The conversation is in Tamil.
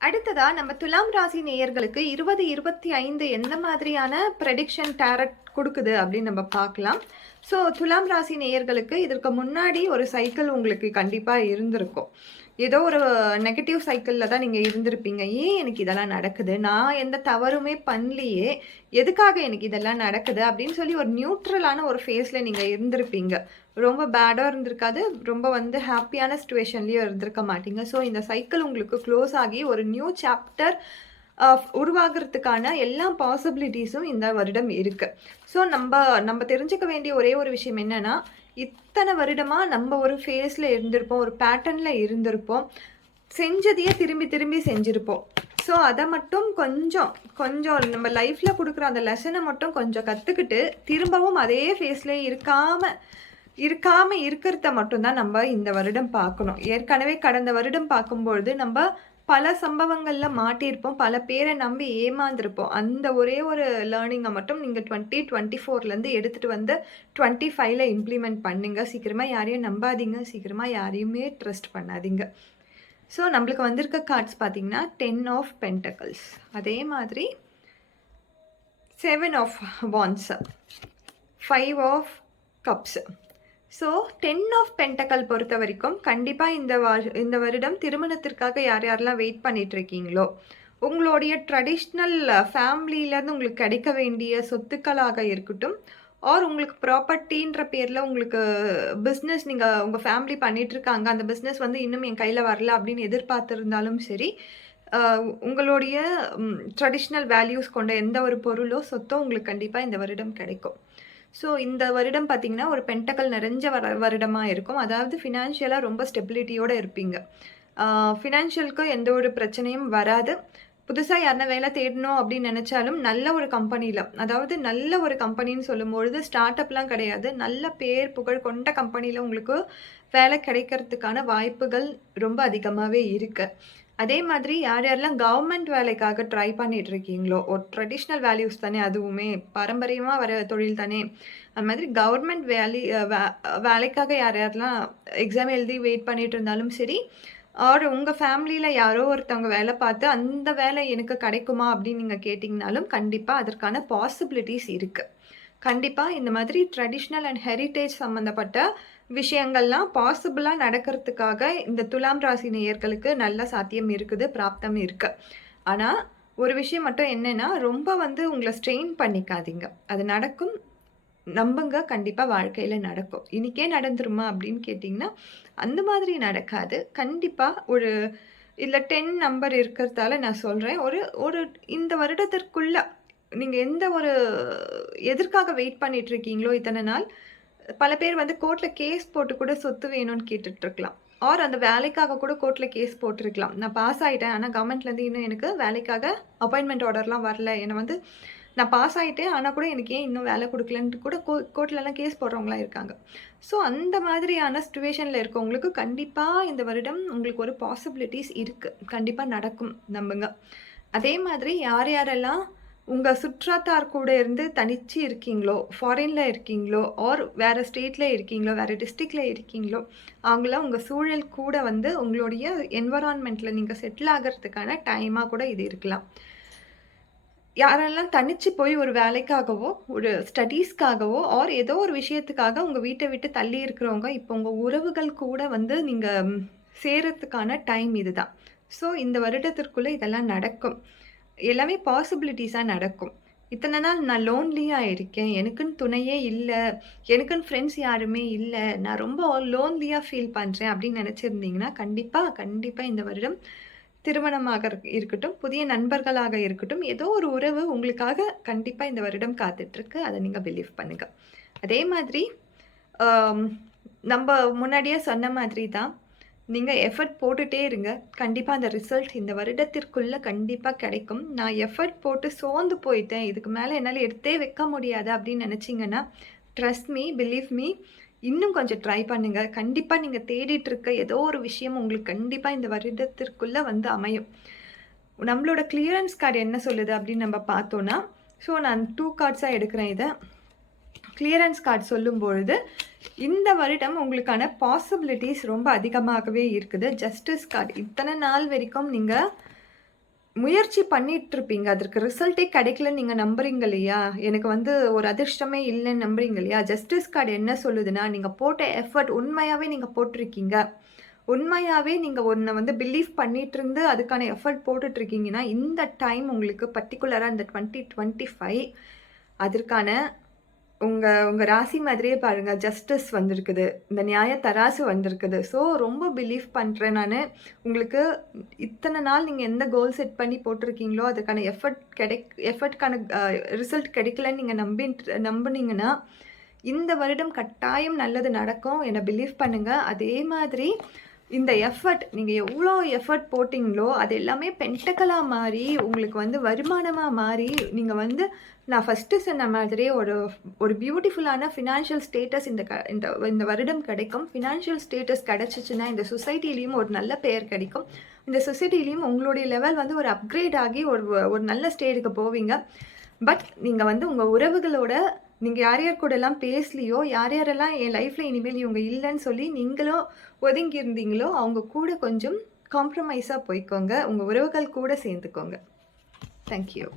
அடுத்ததா நம்ம துலாம் ராசி நேயர்களுக்கு 2025 எந்த மாதிரியான ப்ரெடிக்ஷன் டேரட் குடுக்குது அப்படின்னு நம்ம பார்க்கலாம். ஸோ துலாம் ராசி நேயர்களுக்கு இதற்கு முன்னாடி ஒரு சைக்கிள் உங்களுக்கு கண்டிப்பா இருந்திருக்கும். ஏதோ ஒரு நெகட்டிவ் சைக்கிள்ல தான் நீங்க இருந்திருப்பீங்க. ஏன் எனக்கு இதெல்லாம் நடக்குது? நான் எந்த தவறுமே பண்ணலையே! எதுக்காக எனக்கு இதெல்லாம் நடக்குது? அப்படின்னு சொல்லி ஒரு நியூட்ரலான ஒரு ஃபேஸ்ல நீங்க இருந்திருப்பீங்க. ரொம்ப பேடா இருந்திருக்காது. ரொம்ப ஹேப்பியான சிச்சுவேஷன்லயும் இருந்திருக்க மாட்டீங்க. ஸோ இந்த சைக்கிள் உங்களுக்கு க்ளோஸ் ஆகி ஒரு நியூ சாப்டர் உருவாகுறதுக்கான எல்லா பாசிபிலிட்டீஸும் இந்த வருடம் இருக்கு. ஸோ நம்ப தெரிஞ்சுக்க வேண்டிய ஒரே ஒரு விஷயம் என்னன்னா, இத்தன வருடமா நம்ம ஒரு ஃபேஸ்ல இருந்திருப்போம். ஒரு பேட்டர்ன்ல இருந்திருப்போம். செஞ்சதையே திரும்பி திரும்பி செஞ்சிருப்போம். ஸோ அத மட்டும் கொஞ்சம் கொஞ்சம் நம்ம லைஃப்ல குடுக்குற அந்த லெசன மட்டும் கொஞ்சம் கத்துக்கிட்டு, திரும்பவும் அதே ஃபேஸ்லயே இருக்காம இருக்கிறத மட்டும் தான் நம்ம இந்த வருடம் பார்க்கணும். ஏற்கனவே கடந்த வருடம் பார்க்கும்பொழுது நம்ப பல சம்பவங்கள்ல மாட்டியிருப்போம். பல பேர நம்பி ஏமாந்திருப்போம். அந்த ஒரே ஒரு லேர்னிங்க மட்டும் நீங்க 2024லேருந்து எடுத்துட்டு வந்து 25ல இம்ப்ளிமெண்ட் பண்ணுங்க. சீக்கிரமா யாரையும் நம்பாதீங்க. சீக்கிரமா யாரையுமே ட்ரஸ்ட் பண்ணாதீங்க. ஸோ நம்மளுக்கு வந்திருக்க கார்ட்ஸ் பார்த்தீங்கன்னா 10 ஆஃப் பென்டக்கிள்ஸ். அதே மாதிரி 7 of wands, 5 of cups. So 10 of pentacle பொறுத்த வரைக்கும் கண்டிப்பாக இந்த வருடம் திருமணத்திற்காக யார் யாரெல்லாம் வெயிட் பண்ணிட்டு இருக்கீங்களோ, உங்களுடைய ட்ரெடிஷ்னல் ஃபேமிலியிலேருந்து உங்களுக்கு கிடைக்க வேண்டிய சொத்துக்களாக இருக்கட்டும், ஆர் உங்களுக்கு ப்ராப்பர்ட்டின்ற பேரில் உங்களுக்கு பிஸ்னஸ் நீங்கள் உங்கள் ஃபேமிலி பண்ணிகிட்ருக்காங்க, அந்த பிஸ்னஸ் இன்னும் என் கையில் வரல அப்படின்னு எதிர்பார்த்துருந்தாலும் சரி, உங்களுடைய ட்ரெடிஷ்னல் வேல்யூஸ் கொண்ட எந்த ஒரு பொருளோ சொத்தோ உங்களுக்கு கண்டிப்பாக இந்த வருடம் கிடைக்கும். ஸோ இந்த வருடம் பார்த்தீங்கன்னா, ஒரு பென்டக்கல் நிறைஞ்ச வருடமா இருக்கும். அதாவது ஃபினான்ஷியலா ரொம்ப ஸ்டெபிலிட்டியோட இருப்பீங்க. ஃபினான்ஷியலுக்கு எந்த ஒரு பிரச்சனையும் வராது. புதுசா யாருனா வேலை தேடணும் அப்படின்னு நெனச்சாலும், நல்ல ஒரு கம்பெனில, அதாவது நல்ல ஒரு கம்பெனின்னு சொல்லும்பொழுது ஸ்டார்ட் அப்லாம் கிடையாது. நல்ல பேர், புகழ் கொண்ட கம்பெனில உங்களுக்கு வேலை கிடைக்கிறதுக்கான வாய்ப்புகள் ரொம்ப அதிகமாவே இருக்கு. அதே மாதிரி யார் யாரெல்லாம் கவர்மெண்ட் வேலைக்காக ட்ரை பண்ணிட்டு இருக்கீங்களோ, ஒரு ட்ரெடிஷ்னல் வேல்யூஸ் தானே அதுவுமே, பாரம்பரியமா வர தொழில் தானே. அது மாதிரி கவர்மெண்ட் வேலைக்காக யார் யாரெல்லாம் எக்ஸாம் எழுதி வெயிட் பண்ணிட்டு இருந்தாலும் சரி, ஆர் உங்க ஃபேமிலியில யாரோ ஒருத்தவங்க வேலை பார்த்து, அந்த வேலை எனக்கு கிடைக்குமா அப்படின்னு நீங்க கேட்டீங்கனாலும், கண்டிப்பா அதற்கான பாசிபிலிட்டீஸ் இருக்கு. கண்டிப்பா இந்த மாதிரி ட்ரெடிஷ்னல் அண்ட் ஹெரிடேஜ் சம்மந்தப்பட்ட விஷயங்கள்லாம் பாசிபிளா நடக்கிறதுக்காக இந்த துலாம் ராசி நேயர்களுக்கு நல்ல சாத்தியம் இருக்குது, பிராப்தம் இருக்கு. ஆனா, ஒரு விஷயம் மட்டும் என்னன்னா, ரொம்ப உங்கள ஸ்ட்ரெயின் பண்ணிக்காதீங்க. அது நடக்கும். நம்புங்க, கண்டிப்பா வாழ்க்கையில நடக்கும். இன்னைக்கே நடந்துருமா அப்படின்னு கேட்டீங்கன்னா, அந்த மாதிரி நடக்காது. கண்டிப்பா ஒரு இதுல 10 நம்பர் இருக்கிறதால நான் சொல்றேன். ஒரு ஒரு இந்த வருடத்திற்குள்ள நீங்க எந்த ஒரு எதற்காக வெயிட் பண்ணிட்டு இருக்கீங்களோ இத்தன நாள், பல பேர் கோர்ட்ல கேஸ் போட்டு கூட சொத்து வேணும்னு கேட்டுட்டு இருக்கலாம். ஆர் அந்த வேலைக்காக கூட கோர்ட்ல கேஸ் போட்டிருக்கலாம். நான் பாஸ் ஆயிட்டேன். ஆனா கவர்மெண்ட்லேருந்து இன்னும் எனக்கு வேலைக்காக அப்பாயின்ட்மென்ட் ஆர்டர்லாம் வரல. நான் பாஸ் ஆயிட்டேன். ஆனா கூட எனக்கு ஏன் இன்னும் வேலை குடுக்கலன்ட்டு கூட கோர்ட்லலாம் கேஸ் போடுறவங்கலாம் இருக்காங்க. ஸோ அந்த மாதிரியான சிச்சுவேஷன்ல இருக்கவங்களுக்கு கண்டிப்பா இந்த வருடம் உங்களுக்கு ஒரு பாசிபிலிட்டீஸ் இருக்கு. கண்டிப்பா நடக்கும், நம்புங்க. அதே மாதிரி யார் யாரெல்லாம் உங்க சுற்றத்தார் கூட இருந்து தனிச்சு இருக்கீங்களோ, ஃபாரின்ல இருக்கீங்களோ, ஆர் வேற ஸ்டேட்ல இருக்கீங்களோ, வேற டிஸ்ட்ரிக்ட்ல இருக்கீங்களோ, அவங்களாம் உங்க சூழல் கூட உங்களுடைய என்வைரன்மென்ட்ல நீங்க செட்டில் ஆகறதுக்கான டைமா கூட இது இருக்கலாம். யாரெல்லாம் தனிச்சு போய் ஒரு வேலைக்காகவோ, ஒரு ஸ்டடீஸ்க்காகவோ, ஆர் ஏதோ ஒரு விஷயத்துக்காக உங்க வீட்ட விட்டு தள்ளி இருக்கிறவங்க, இப்போ உங்க உறவுகள் கூட நீங்க சேரத்துக்கான டைம் இதுதான். ஸோ இந்த வருடத்திற்குள்ள இதெல்லாம் நடக்கும். எல்லாமே பாசிபிலிட்டீஸா நடக்கும். இத்தன நாள் நான் லோன்லியா இருக்கேன். எனக்குன்னு துணையே இல்ல. எனக்குன்னு ஃப்ரெண்ட்ஸ் யாருமே இல்ல. நான் ரொம்ப லோன்லியா ஃபீல் பண்றேன் அப்படின்னு நெனச்சிருந்தீங்கன்னா, கண்டிப்பா, கண்டிப்பா இந்த வருடம் திருமணமாக இருக்கட்டும், புதிய நண்பர்களாக இருக்கட்டும், ஏதோ ஒரு உறவு உங்களுக்காக கண்டிப்பா இந்த வருடம் காத்துட்ருக்கு. அத நீங்க பிலீவ் பண்ணுங்க. அதே மாதிரி ஆம், நம்ப முன்னாடியே சொன்ன மாதிரி தான், நீங்க எஃபர்ட் போட்டுட்டே இருங்க. கண்டிப்பா அந்த ரிசல்ட் இந்த வருடத்திற்குள்ள கண்டிப்பா கிடைக்கும். நான் எஃபர்ட் போட்டு சோர்ந்து போயிட்டேன். இதுக்கு மேல என்னால எடுத்தே வைக்க முடியாது அப்படின்னு நெனச்சீங்கன்னா, ட்ரஸ்ட் மீ, பிலீவ் மீ, இன்னும் கொஞ்சம் ட்ரை பண்ணுங்க. கண்டிப்பா நீங்க தேடிட்டு இருக்க ஏதோ ஒரு விஷயம் உங்களுக்கு கண்டிப்பா இந்த வருடத்திற்குள்ள அமையும். நம்மளோட கிளியரன்ஸ் கார்டு என்ன சொல்லுது அப்படின்னு நம்ம பார்த்தோம்னா, ஸோ நான் 2 கார்ட்ஸா எடுக்கிறேன் இத. கிளியரன்ஸ் கார்டு சொல்லும்பொழுது, இந்த வருடம் உங்களுக்கான பாசிபிலிட்டீஸ் ரொம்ப அதிகமாகவே இருக்குது. Justice card. இத்தனை நாள் வரைக்கும் நீங்க முயற்சி பண்ணிட்டுருப்பீங்க. அதற்கு ரிசல்ட்டே கிடைக்கலன்னு நீங்க நம்புறீங்க இல்லையா? எனக்கு வந்து ஒரு அதிர்ஷ்டமே இல்லன்னு நம்புறீங்க இல்லையா? ஜஸ்டிஸ் கார்ட் என்ன சொல்லுதுன்னா, நீங்க போட்ட எஃபோர்ட் உண்மையாவே நீங்க போட்டிருக்கீங்க. உண்மையாவே நீங்க ஒண்ண வந்து பிலீவ் பண்ணிட்டுருந்து அதுக்கான எஃபோர்ட் போட்டுட்டுருக்கீங்கன்னா, இந்த டைம் உங்களுக்கு பர்ட்டிகுலரா இந்த 2025 அதற்கான உங்க உங்க ராசி மாதிரியே பாருங்க. ஜஸ்டிஸ் வந்திருக்குது. இந்த நியாய தராசு வந்திருக்குது. ஸோ ரொம்ப பிலீவ் பண்றேன் நானு. உங்களுக்கு இத்தன நாள் நீங்க எந்த கோல் செட் பண்ணி போட்டிருக்கீங்களோ, அதுக்கான எஃபர்ட்க்கான ரிசல்ட் கிடைக்கலன்னு நீங்க நம்புனீங்கன்னா, இந்த வருடம் கட்டாயம் நல்லது நடக்கும். என்ன பிலீவ் பண்ணுங்க. அதே மாதிரி இந்த எஃபர்ட் நீங்க எவ்ளோ எஃபர்ட் போட்டீங்களோ, அது எல்லாமே பென்டக்கிளா மாறி, உங்களுக்கு வந்து வருமானமா மாறி, நீங்க வந்து நான் ஃபர்ஸ்ட்டு சொன்ன மாதிரி ஒரு ஒரு பியூட்டிஃபுல்லான ஃபினான்ஷியல் ஸ்டேட்டஸ் இந்த இந்த வருடம் கிடைக்கும். ஃபினான்ஷியல் ஸ்டேட்டஸ் கிடைச்சுச்சுன்னா, இந்த சொசைட்டிலயும் ஒரு நல்ல பெயர் கிடைக்கும். இந்த சொசைட்டிலயும் உங்களுடைய லெவல் வந்து ஒரு அப்கிரேட் ஆகி ஒரு நல்ல ஸ்டேஜ்க்கு போவீங்க. பட் நீங்க வந்து உங்க உறவுகளோட நீங்க யார் யார் கூடலாம் பேசலையோ, யார் யாரெல்லாம் என் லைஃப்ல இனிமேல் இவங்க இல்லன்னு சொல்லி நீங்களும் ஒதுங்கி இருந்தீங்களோ, அவங்க கூட கொஞ்சம் காம்ப்ரமைஸா போய்க்கோங்க. உங்க உறவுகள் கூட சேர்ந்துக்கோங்க. Thank you.